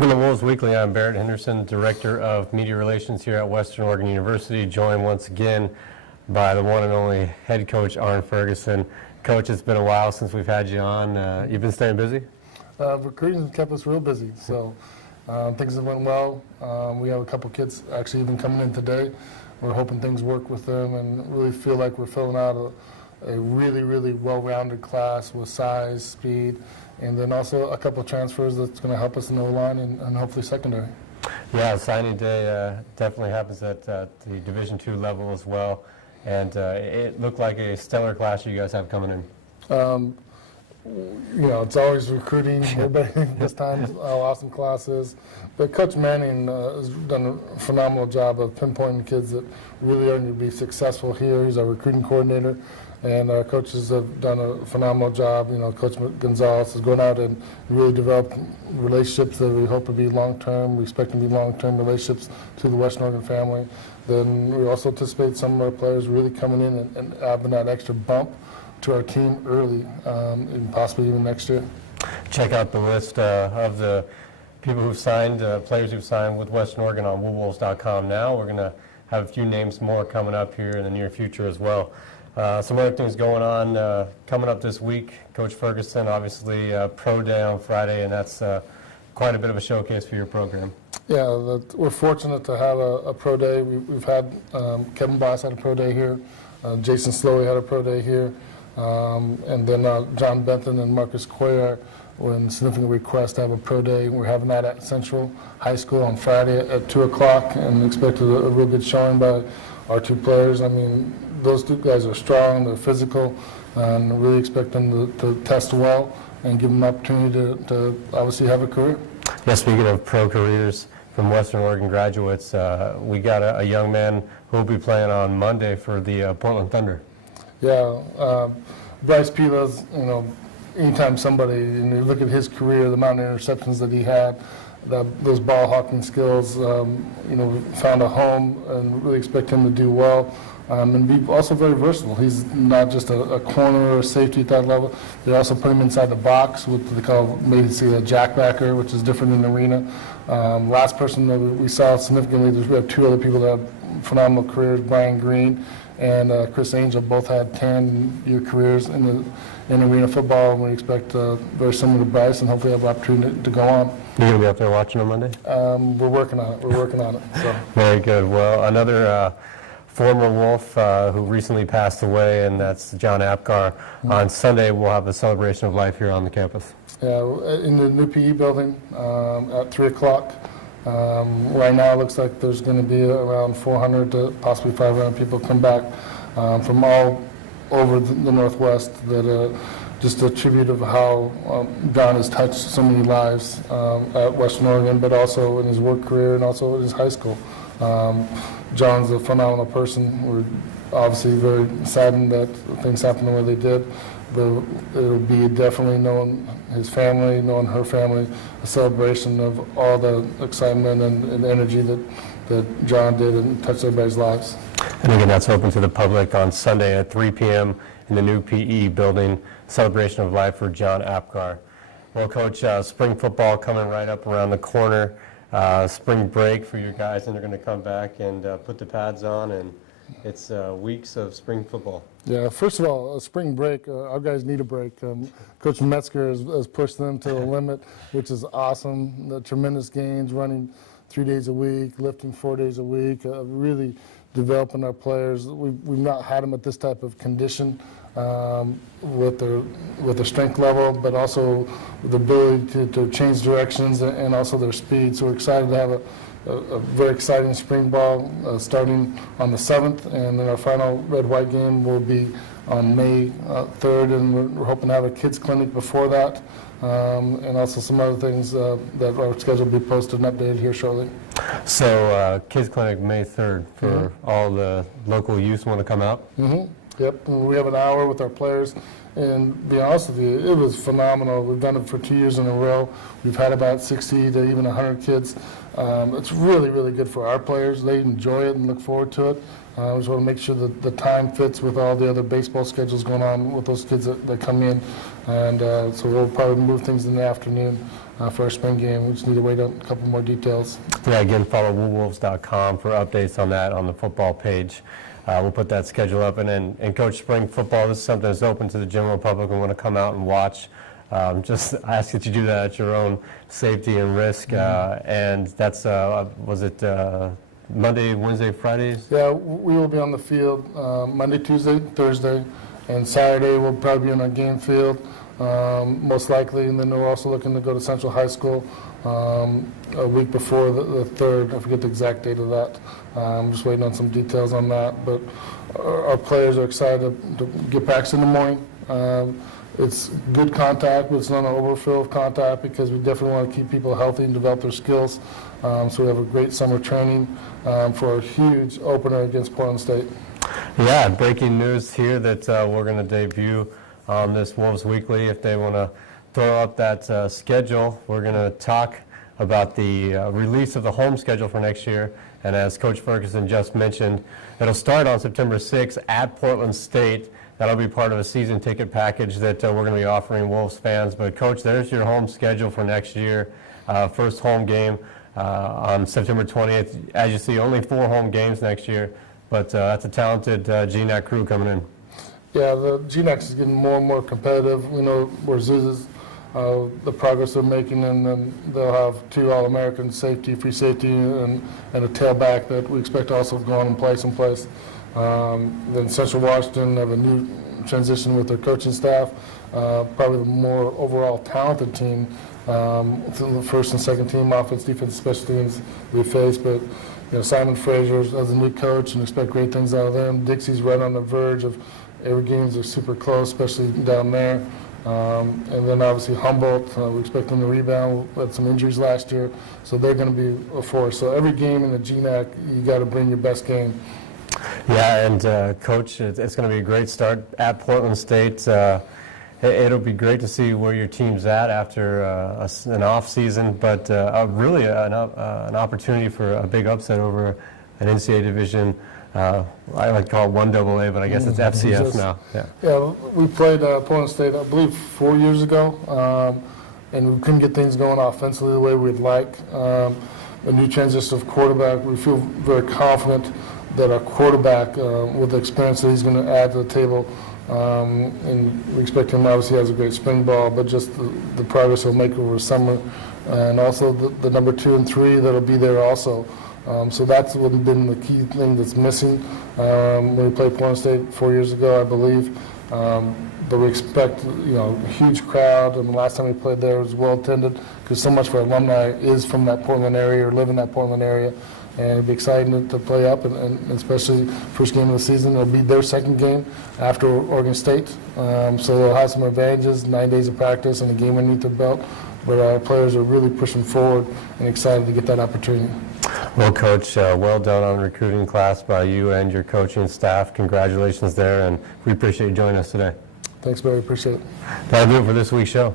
Welcome to Wolves Weekly. I'm Barrett Henderson, Director of Media Relations here at Western Oregon University, joined once again by the one and only head coach, Arn Ferguson. Coach, it's been a while since we've had you on. You've been staying busy? Recruiting kept us real busy, so things have went well. We have a couple kids actually even coming in today. We're hoping things work with them and really feel like we're filling out a really, really well-rounded class with size, speed, and then also a couple of transfers that's going to help us in the O-line and hopefully secondary. Yeah, signing day definitely happens at the Division II level as well, and it looked like a stellar class you guys have coming in. You know, it's always recruiting. Everybody this time how awesome class is. But Coach Manning has done a phenomenal job of pinpointing kids that really are going to be successful here. He's our recruiting coordinator, and our coaches have done a phenomenal job. You know, Coach Gonzalez is going out and really developed relationships that we hope to be long-term. We expect them to be long-term relationships to the Western Oregon family. Then we also anticipate some of our players really coming in and having that extra bump to our team early, and possibly even next year. Check out the list of the people who've signed, players who've signed with Western Oregon on WoolWolves.com now. We're going to have a few names more coming up here in the near future as well. Some other things going on coming up this week. Coach Ferguson, obviously, Pro Day on Friday, and that's quite a bit of a showcase for your program. Yeah, we're fortunate to have a Pro Day. We've had Kevin Boss had a Pro Day here. Jason Slowey had a Pro Day here. And then John Benton and Marcus Cuellar were in significant request to have a Pro Day. We're having that at Central High School on Friday at 2 o'clock, and expected a real good showing by our two players. I mean, those two guys are strong, they're physical, and really expect them to test well and give them an opportunity to obviously have a career. Yeah, speaking of pro careers from Western Oregon graduates, we got a young man who will be playing on Monday for the Portland Thunder. Yeah, Bryce Pila's, you know, anytime somebody, and you look at his career, the amount of interceptions that he had, those ball hawking skills, you know, found a home and really expect him to do well. And be also very versatile. He's not just a corner or safety at that level. They also put him inside the box with what they call maybe see a jackbacker, which is different in the arena. Last person that we saw significantly, we have two other people that have phenomenal careers, Brian Green and Chris Angel, both had 10-year careers in arena football, and we expect very similar to Bryce, and hopefully have an opportunity to go on. You're going to be up there watching on Monday? We're working on it. We're working on it. So. Very good. Well, another former Wolf who recently passed away, and that's John Apgar. Mm-hmm. On Sunday, we'll have a celebration of life here on the campus. Yeah, in the new PE building at 3 o'clock. Right now it looks like there's going to be around 400 to possibly 500 people come back from all over the Northwest, that just a tribute of how John has touched so many lives at Western Oregon, but also in his work career and also in his high school. John's a phenomenal person. We're obviously very saddened that things happened the way they did, but it'll be definitely knowing his family, knowing her family, a celebration of all the excitement and energy that John did and touched everybody's lives. And again, that's open to the public on Sunday at 3 p.m. in the new PE building, celebration of life for John Apgar. Well, Coach, spring football coming right up around the corner. Spring break for your guys, and they're going to come back and put the pads on, and it's weeks of spring football. Yeah, first of all, spring break, our guys need a break. Coach Metzger has pushed them to the limit, which is awesome. The tremendous gains, running 3 days a week, lifting 4 days a week, really developing our players. We've not had them at this type of condition with their strength level, but also the ability to change directions and also their speed. So we're excited to have a very exciting spring ball starting on the 7th, and then our final red-white game will be on May 3rd, and we're hoping to have a kids clinic before that, and also some other things that our schedule will be posted and updated here shortly. So kids clinic May 3rd for all the local youth want to come out? Mm-hmm. Yep, and we have an hour with our players, and to be honest with you, it was phenomenal. We've done it for 2 years in a row. We've had about 60 to even 100 kids. It's really, really good for our players. They enjoy it and look forward to it. We just want to make sure that the time fits with all the other baseball schedules going on with those kids that come in, and so we'll probably move things in the afternoon. for our spring game. We just need to wait on a couple more details. Yeah, again, follow woolwolves.com for updates on that on the football page. We'll put that schedule up. And Coach, spring football, this is something that's open to the general public and want to come out and watch. Just ask that you do that at your own safety and risk. And that's, was it Monday, Wednesday, Fridays? Yeah, we will be on the field Monday, Tuesday, Thursday, and Saturday we'll probably be on our game field, most likely. And then we're also looking to go to Central High School a week before the 3rd. I forget the exact date of that. I'm just waiting on some details on that. But our players are excited to get practice in the morning. It's good contact, but it's not an overfill of contact because we definitely want to keep people healthy and develop their skills. So we have a great summer training for a huge opener against Portland State. Yeah, breaking news here that we're going to debut on this Wolves Weekly. If they want to throw up that schedule, we're going to talk about the release of the home schedule for next year. And as Coach Ferguson just mentioned, it'll start on September 6th at Portland State. That'll be part of a season ticket package that we're going to be offering Wolves fans. But, Coach, there's your home schedule for next year. First home game on September 20th. As you see, only 4 home games next year. But that's a talented GNAC crew coming in. Yeah, the GNAC is getting more and more competitive. We know where Zeus is, the progress they're making, and then they'll have 2 All-American safety, free safety, and a tailback that we expect to also go on and play someplace. Then Central Washington have a new transition with their coaching staff, probably the more overall talented team, the first and second team, offense, defense, special teams we face. But Simon Fraser as a new coach, and expect great things out of them. Dixie's right on the verge of every games are super close, especially down there. And then obviously Humboldt, we expect them to rebound. We had some injuries last year, so they're going to be a force. So every game in the GNAC, you got to bring your best game. Yeah, and Coach, it's going to be a great start at Portland State. It'll be great to see where your team's at after an off season, but really an opportunity for a big upset over an NCAA division. I like to call it 1AA, but I guess it's FCS now. Yeah, we played Portland State, I believe, 4 years ago, and we couldn't get things going offensively the way we'd like. A new transition of quarterback. We feel very confident that our quarterback, with the experience that he's going to add to the table, and we expect him, obviously has a great spring ball, but just the progress he'll make over the summer, and also the number 2 and 3 that'll be there also. So that's been the key thing that's missing when we played Portland State 4 years ago, I believe. But we expect, a huge crowd, and the last time we played there was well attended because so much of our alumni is from that Portland area or live in that Portland area. And it'd be exciting to play up, and especially first game of the season. It'll be their second game after Oregon State. So they'll have some advantages, 9 days of practice and a game underneath their belt. But our players are really pushing forward and excited to get that opportunity. Well, Coach, well done on the recruiting class by you and your coaching staff. Congratulations there, and we appreciate you joining us today. Thanks, Barry. Appreciate it. That'll do it for this week's show.